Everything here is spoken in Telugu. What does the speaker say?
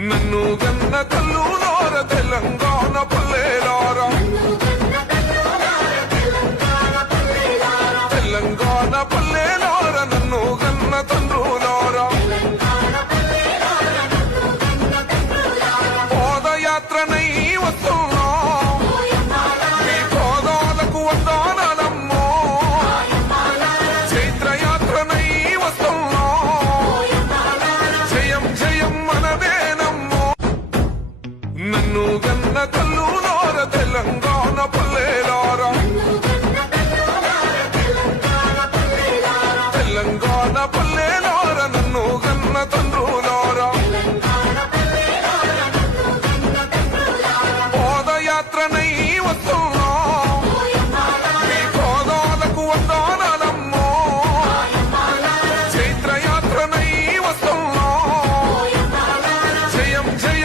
నన్ను గన్న తల్లులార తెలంగాణ పల్లెలారా తెలంగాణ పల్లెలార నన్ను గన్న తండ్రులారా పాదయాత్రనై వస్తున్నా ఈ పాదాలకు వందనాలమ్మో చైత్రయాత్రనై వస్తున్నా జయం జయం మనదేనమ్మో నన్ను గన్న తల్లులార తెలంగాణ పల్లెలారా తెలంగాణ పల్లెలార నన్ను గన్న తండ్రులారా పాదయాత్రనై వస్తున్నా ఈ పాదాలకు వందనాలమ్మో చైత్రయాత్రనై వస్తున్నా జయం జయం